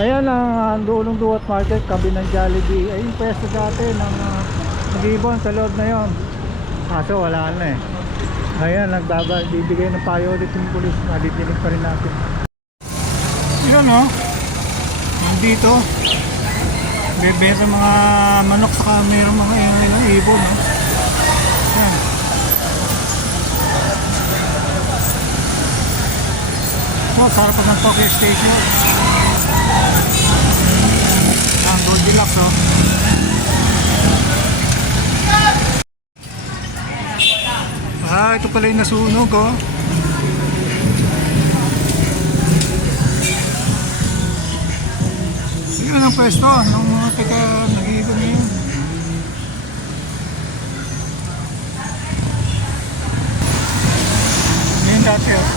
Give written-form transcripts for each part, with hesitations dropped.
Ayan ang Dulong Duwat Market, kabi ng Jollibee. Ay yung pwesto dati ng Mag-ibon sa loob na yon. Kaso wala na eh. Ayan, bibigay ng payo ulit yung pulis. Madidinig pa rin natin. Yun o. Nandito. Bebenta mga manok saka mayroong mga ilang ibon. Ayan. So, sarap pa ng Tokyo Station. Ang Goldilocks o. Ito pala yung nasunog oh. Yun ang pwesto ng mga taga nag-iibon ngayon. Yan dati oh.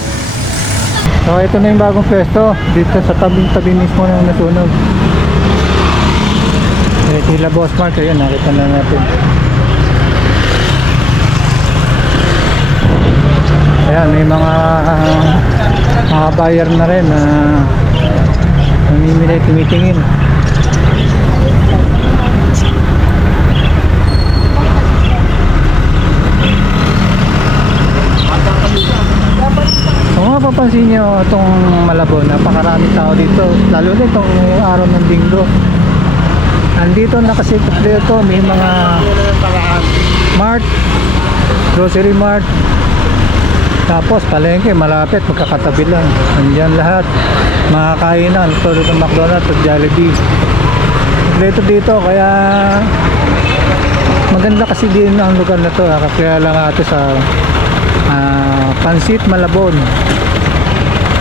So ito na yung bagong pwesto dito sa tabi mismo ng nasunog. Tila Boss Mart, ayan nakita na natin. Ayan, may mga buyer na rin na namimili, tumitingin. Kung mapapansin nyo itong Malabon, napakaraming tao dito, lalo na itong araw ng Linggo. Andito nakasipot dito, may mga mart, grocery mart, tapos palengke malapit, magkakatabi lang. Nandiyan lahat, mga kainan tulad ng McDonald's at Jollibee. Dito kaya maganda kasi din ang lugar na to. Kaya lang ito sa Pansit Malabon.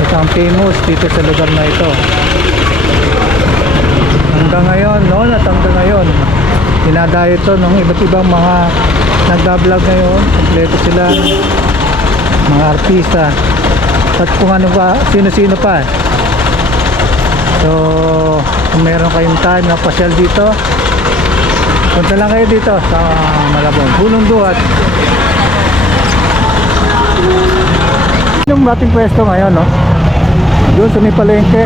Ito ang famous dito sa lugar na ito. Hanggang ngayon, noon at hanggang ngayon, dinadayo ito ng iba't ibang mga nagda-vlog ngayon. Kompleto sila, mga artista at kung ano ba, sino-sino pa. So kung meron kayong time na pasyal dito, punta lang kayo dito sa Malabon, Dulong Duwat. Yung dating pwesto ngayon no, doon sa may palengke.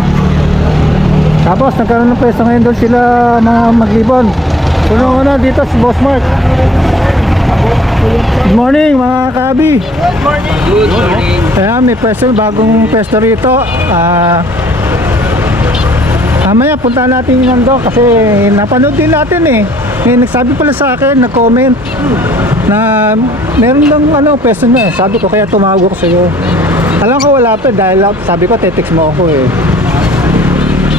Tapos nagkaroon ng pwesto ngayon doon sila mga Mag-ibon. Unang-una dito si Boss Mark. Good morning mga kabi. Good morning. Good morning. Ayan, may pwesto, bagong pwesto rito. Mamaya punta natin yung nando kasi napanood din natin eh. May nagsabi pala sa akin, nag-comment na meron lang pwesto niya. Sabi ko kaya tumawag ko sa iyo. Alam ko wala pa dahil sabi ko text mo ako eh.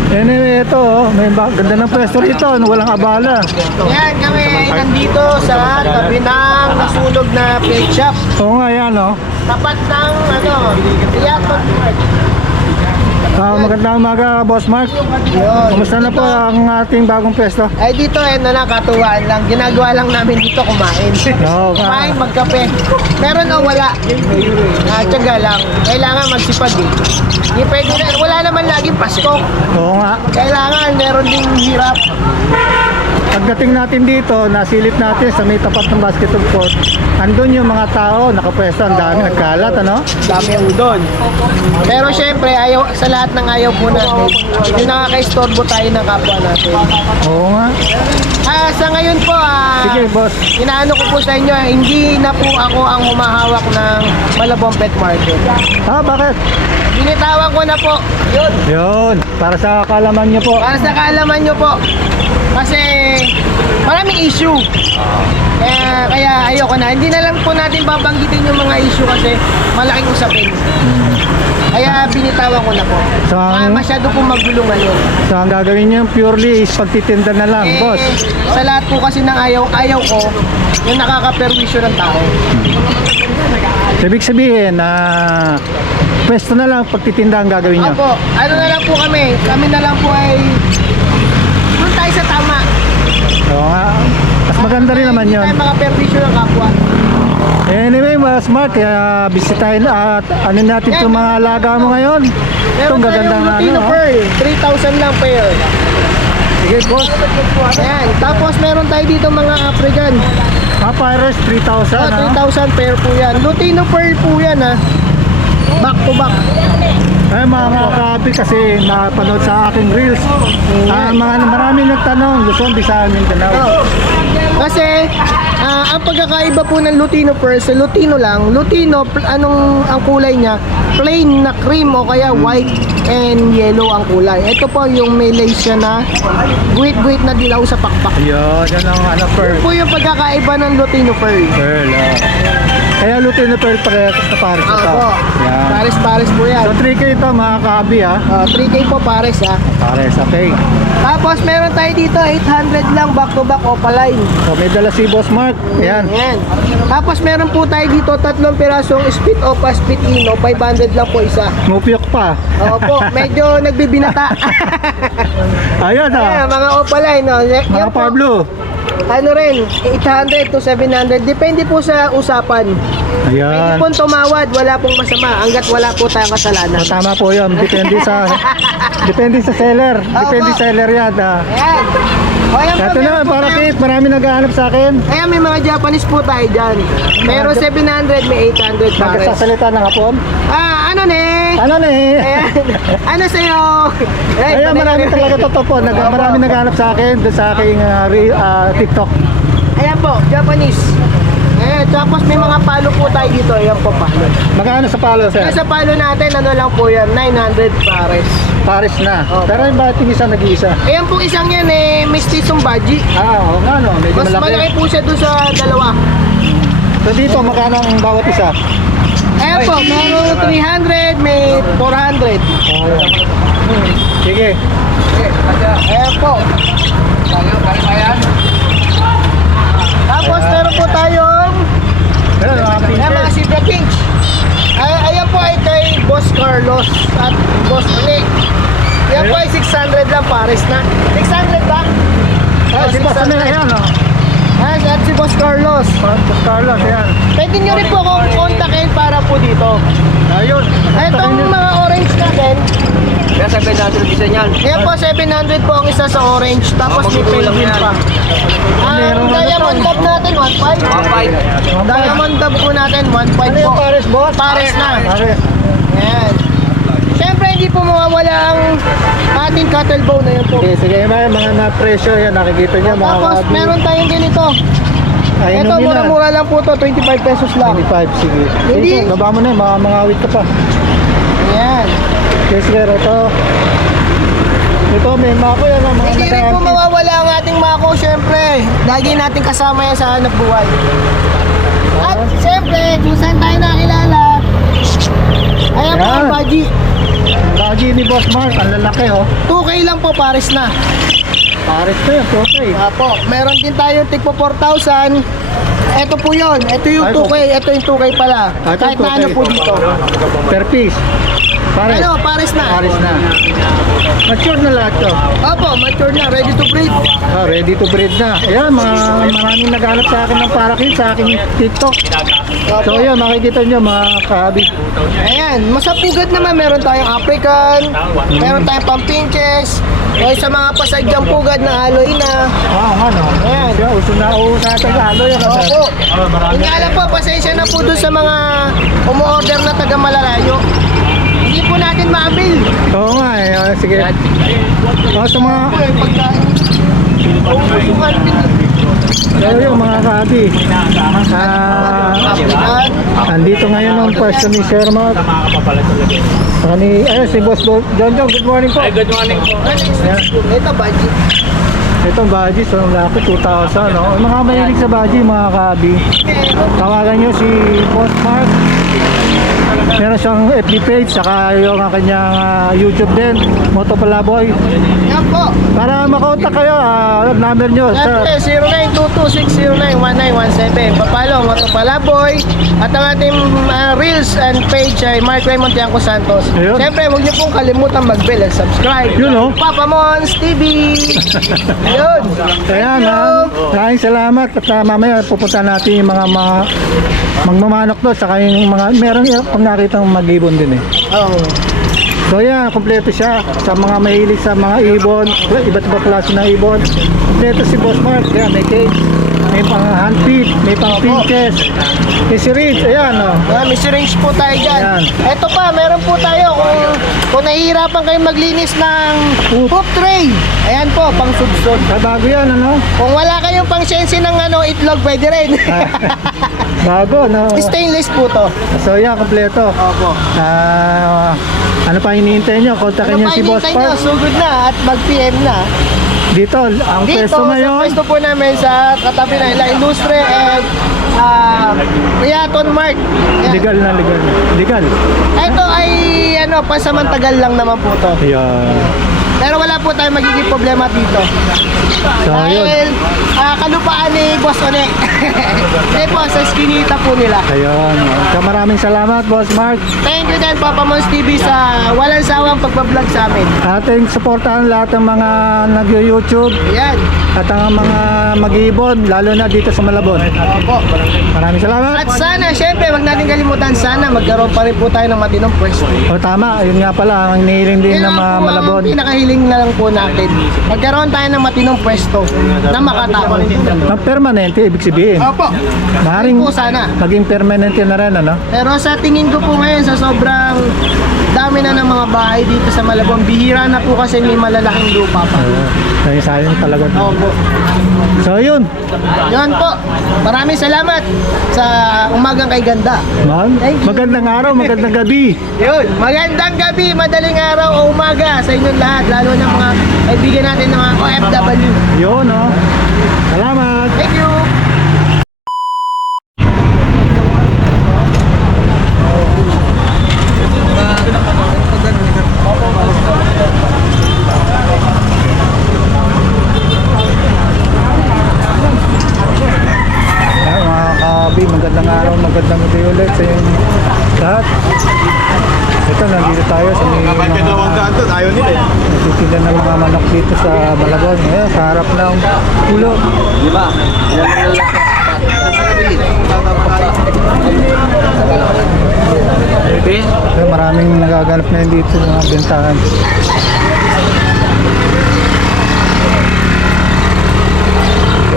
Anyway, ito may ganda ng pwesto rito, walang abala. Yan, kami nandito sa tabi ng nasunog na plate shop. Oo nga yan Tapat ng Triathlon Park. Magandang umaga Boss Mark. Yun. Kumusta na po ang ating bagong pwesto? Ay dito katuwaan lang. Ginagawa lang namin dito kumain. Oo nga. Kumain, magkape. Meron o wala? Tiyaga lang. Kailangan magsipag eh. Hindi pwede na, wala naman laging Pasko. Oo nga. Kailangan meron ding hirap. Pagdating natin dito, nasilip natin sa may tapat ng basketball court. Andun yung mga tao, nakapwesto, ang dami, nagkalat, Dami ang udon. Pero syempre, sa lahat ng ayaw po natin, yung nakaka-istorbo tayo ng kapwa natin. Oo nga. Sa ngayon po, Sige, boss. inaano ko po sa inyo, hindi na po ako ang humahawak ng Malabon Pet Market. Bakit? Binitawan ko na po. Yun. Yun, para sa kaalaman nyo po. Para sa kaalaman nyo po. Kasi maraming issue. Kaya ayoko na. Hindi na lang po natin babanggitin yung mga issue kasi malaking usapin. Kaya binitawan ko na po. So, Masyado po magulo ngayon. So ang gagawin nyo purely is pagtitinda na lang, boss. Sa lahat po kasi ng ayaw ko, yung nakaka-perwisyo ng tao. Ibig sabihin na pwesto na lang, pagtitinda ang gagawin nyo. Opo, ano na lang po kami na lang po ay doon tayo sa tama. Oo nga. Mas maganda rin naman yun. Hindi tayo makaperwisyo ng kapwa. Anyway, mas smart, kaya bisitahin at ano natin itong mga alaga mo ngayon. Itong gagandang Lutino pearl, 3,000 lang pair. Sige, boss. Ayan, tapos meron tayo dito mga African. Papyrus, 3,000 3,000 pair po yan. Lutino pearl po yan Back to back. Ay, mga kaabi kasi napanood sa aking reels. Maraming nagtanong, Luzon, Visayas, Mindanao. Kasi ang pagkakaiba po ng Lutino Pearl sa Lutino lang, Lutino ang kulay niya, plain na cream o kaya white and yellow ang kulay. Ito po yung may lace siya na guhit-guhit na dilaw sa pakpak. Yun, yan ang pearl. Ito po yung pagkakaiba ng Lutino Pearl. Pearl, Kaya Lutino Pearl parehas sa pares ito. Opo. Yan. Pares-pares po yan. So 3K ito mga kaabi ha. 3K po pares ha. Pares, okay. Tapos meron tayo dito 800 lang back to back opaline. So may dala si Boss Mark. Ayan. Ayan. Tapos meron po tayo dito 3 pirasong spit opa, spit ino, 500 lang po isa. Mupiyok pa. Opo, medyo nagbibinata. Ayan Ayan, mga opaline, no? Mga Pablo. Ano rin, 800 to 700, depende po sa usapan. Pwede Ayan. pong tumawad, wala pong masama, hanggat wala po tayong kasalanan. Tama po yun. Depende sa seller. Depende sa seller yan. Ayan. O, ayan po, Ito meron naman, po para tayo- Kate, marami naghahanap sa akin. Ayan, may mga Japanese po tayo dyan. Meron 700, may 800 pares. Nagsasalita ng hapon. Ano ne? Ano na eh? Ayan. Ano sa'yo? Ayan, marami talaga totoo po. Marami naghahanap sa akin doon sa aking TikTok. Ayan po, Japanese. Ayan, tapos may mga palo po tayo dito. Ayan po, palo. Magkano sa palo, sir? Sa palo natin, ano lang po yan, 900 pares. Paris na. Opo. Pero yung bakit yung isa nag-iisa? Ayan po isang yan mistisong baji. Oo nga no. Medyo Mas malaki malaki. po siya doon sa dalawa. So dito, magkano ang bawat isa? Ayan po, meron 300, may 400. Sige. Ayan po. Tapos meron po tayong Pero mga ayan, mga pinches. Zebra Kings. Ayan po ay kay Boss Carlos at Boss Nick. Ayan po ay 600 lang pares na. 600 ba? Si Boss na yan. Ayan, at si Boss Carlos. Boss Carlos, yan. Pwede nyo rin po akong kontakin para po dito. Ayun. Itong mga orange natin, Kaya 700 isa niyan. yan po 700 po ang isa sa orange. Tapos may penguin pa. Ang Meron ano diamond dab natin, 1.5. 1.5. Diamond dab po natin, 1.5 Ano po. yung Paris, boss? Pares na. Pares. Ayan. Siyempre, hindi po mawawala ang ating cattle bone na yun po. Okay, sige. Mga na-pressure yan. Nakikita niyo mga Tapos, kabi. meron tayong ganito. Ay, Ito, inumin na. mura-mura lang po to, 25 pesos lang. 25, sige. Hindi. Sige, baba mo na yun. Mga awit ka pa. Ayan. Okay, sige. Ito, may mako yan. Mga Hindi rin po nag-aantid. mawawala ang ating mako, syempre. Lagi natin kasama yan sa hanap buhay. At syempre, kung saan tayo nakilala, ayan po Yan. ang baji. Lagi ni Boss Mark. Ang lalaki, oh. 2K lang po, pares na. Paris to yun. Okay. Apo, meron din tayong tigpo 4,000. Ito po yun. Ito yung Ay, 2K. Ito yung 2K pala. Ito Kahit yung na ano 2K. po dito. Per piece. Pares. Ano, pares na. Paris na. Mature na lahat to. Opo, mature na. Ready to breed. Ready to breed na. Ayan, maraming naghanap sa akin ng parakit sa aking TikTok. So Opo. ayan, makikita nyo mga kahabi. Ayan, masapugat naman. Meron tayong African. Meron tayong pampinches. O sa mga pasadyang pugad na aloy na. Ano? Ayan. Siya, uso na sa Tagalog yan. Opo. Hindi alam po, pasensya na po doon sa mga umu-order na taga Malalayo. Hindi po natin maabil. Oo nga eh. Sige. Sa mga, Po yung pagkain. Uusukan din. so yun mga kahabi. African. Andito ngayon ang pwesto ni Sir Mark. Si Boss John John, good morning po. Good morning po. Ayan. Ito, budget. Itong baji, so laki 2,000. No? Yung mga mahilig sa baji, mga kahabi. Tawagan nyo si Boss Mark. Meron siyang FB page, saka yung kanyang YouTube din, Moto Palaboy. Yan po. Para makontak kayo, number nyo sa Siyempre, 0922-609-1917. Papalo, Moto Palaboy. At ang ating reels and page ay Mark Raymond Tiangco Santos. Ayun. Siyempre, huwag niyo pong kalimutan mag-bell and subscribe. Yun, oh. Papa Mons TV. Yun. Ayan, maraming salamat. At mamaya pupunta natin yung mga magmamanok doon, saka yung mga, meron pag nakita mag-ibon din eh. Oh. So yan, kompleto siya sa mga mahilig sa mga ibon, iba't iba klase ng ibon. Kompleto si Boss Mark, yan, may cage. may pang handpit, may pang pinches. May syringe, ayan o. May syringe po tayo dyan. Ayan. Ito pa, meron po tayo kung nahihirapan kayo maglinis ng poop tray. Ayan po, pang sudsod. Bago yan, ano? Kung wala kayong pang sensi ng itlog, pwede rin. Bago, no? Stainless po to. So yan, kompleto. Opo. Ano pa hinihintay nyo? Kontakin nyo si Boss nyo? Park. Sugod na at mag-PM na. Dito, ang Dito, pwesto sa ngayon. pwesto po namin sa katabi ng La Ilustre and Riaton Mart. Yan. Legal na, legal. Legal. Ito ay pasamantagal lang naman po to. Ayan. Pero wala po tayong magiging problema dito. So, yun. Dahil kalupaan ni Boss One. Hindi po, sa skinita po nila. Ayun. So, maraming salamat, Boss Mark. Thank you din, Papa Mons TV, sa walang sawang pagbablog sa amin. Ating supportahan lahat ng mga nag-YouTube Ayan. at ang mga mag-iibon, lalo na dito sa Malabon. Opo. Maraming salamat. At sana, syempre, wag natin kalimutan, sana magkaroon pa rin po tayo ng matinong pwesto. O tama, yun nga pala, ang hinihiling din ng mga Malabon. Ang pinakahiling na lang po natin. Magkaroon tayo ng matinong pwesto na makatao. Ang permanente, ibig sabihin. Opo. Maring Yun po sana. maging permanente na rin, ano? Pero sa tingin ko po ngayon, sa sobrang dami na ng mga bahay dito sa Malabon, bihira na po kasi may malalaking lupa pa. Kaya sayang talaga. Opo. So yun, Yun po. Maraming salamat sa umagang kay ganda. ma'am, Thank you. magandang araw, magandang gabi. Yun. Magandang gabi, madaling araw o umaga sa inyong lahat, lalo na mga kaibigan natin ng mga OFW. Yun, oh. Salamat. Thank you. Ay, mga kabi, magandang araw, magandang gabi ulit sa inyong lahat. Ito, nandito tayo sa may mga Ayaw nila eh. nagtitinda ng mga manok dito sa Malabon. Ayan, sa harap ng pulo. Di ba? Ayan, maraming nagaganap na yun dito sa mga bentahan.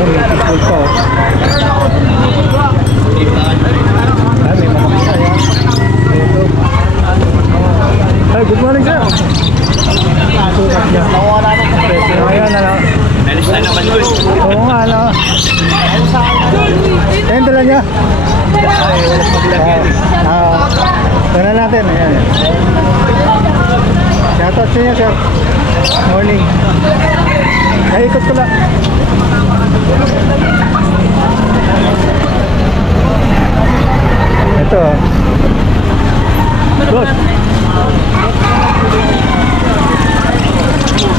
Ayan, may people pa. Oh. Ayan, may manok siya. Ayan. Dito. Ay, good morning, sir. Sukat niya. Ayan, ano. Alis na naman doon. Oo nga, ano. Ayan, dala niya. Dala natin. Ayan. Shoutout sa inyo, sir. Morning. Ay, ikot ko lang. Ito. Boss.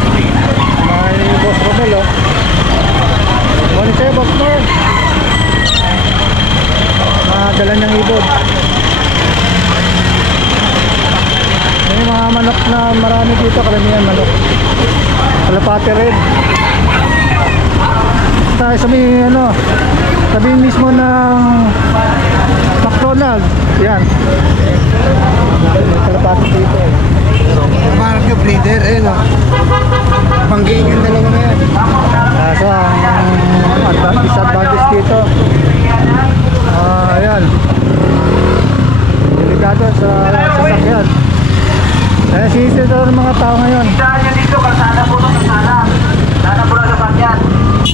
May Boss Romel, oh. Morning sa'yo, Boss Mark. Dala niyang ibon. May mga manok na marami dito, karamihan manok. Kalapate red. Tayo sa may sabi mismo ng McDonald's. Yan. May kalapate dito. Mark yung breeder, Panggiin yung dalawa na yan. Kaso ang disadvantage dito, ayan, delikado sa sasakyan. Kaya sisito ng mga tao ngayon. Dito, kalsada po ng kalsada. Sana po lang sa sakyan.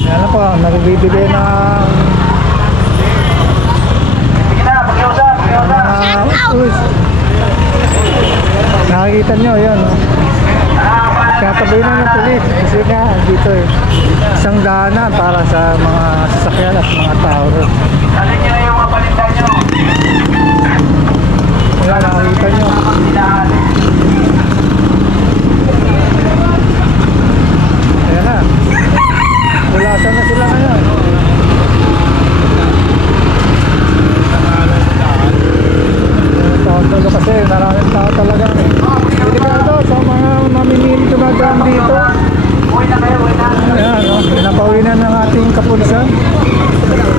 Ayan na po, nagbibigay ng Sige na, pakiusap. nakikita nyo, ayan. Katabi na ng pulis kasi nga dito isang daanan para sa mga sasakyan at mga tao rin. Alin nyo na yung mga palinda nyo. Ayan, nakikita nyo. Ayan na. Tulasan na sila ngayon. Tondo kasi maraming tao talaga. Delikado sa mga mamimili dumadaan dito. Uwi na kayo, uwi na. Ayan, pinapawi na ng ating kapulisan. Ayan.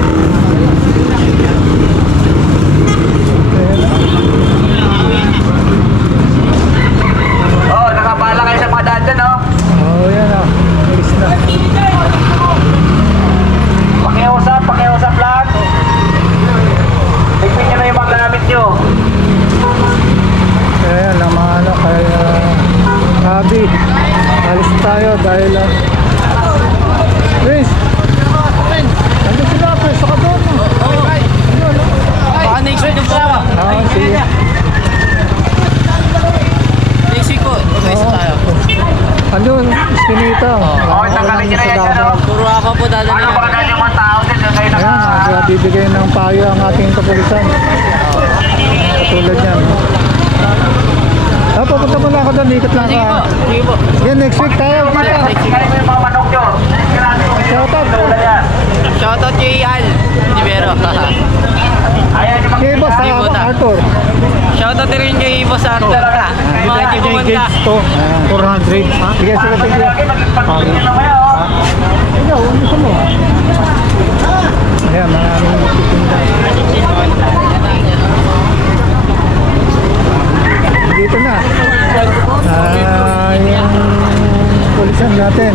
Chinito. Okay, tanggalin nyo na yan dyan, oh. Puro ako po Ano dadalhin. ba kadaan yung mga tao din? Kayo Ayan, bibigay ng payo ang ating kapulisan. Tulad yan. Papunta mo na ako doon, ikot lang Sige po, ka. sige po. Yan, next week tayo. Kaya mo yung mga manok nyo. Shout out. Wala yan. Shoutout kay Al Nivero. Ayaw nyo Okay, boss, Sige po, ta. Arthur. Shoutout rin kay Boss Arthur. Mga di pumunta. to, 400. Sige, sige, sige. Pag-ibig nyo naman yan, oh. Ikaw, ano gusto mo? Ayan, maraming magtitinda. Dito na. Yung pulisan natin.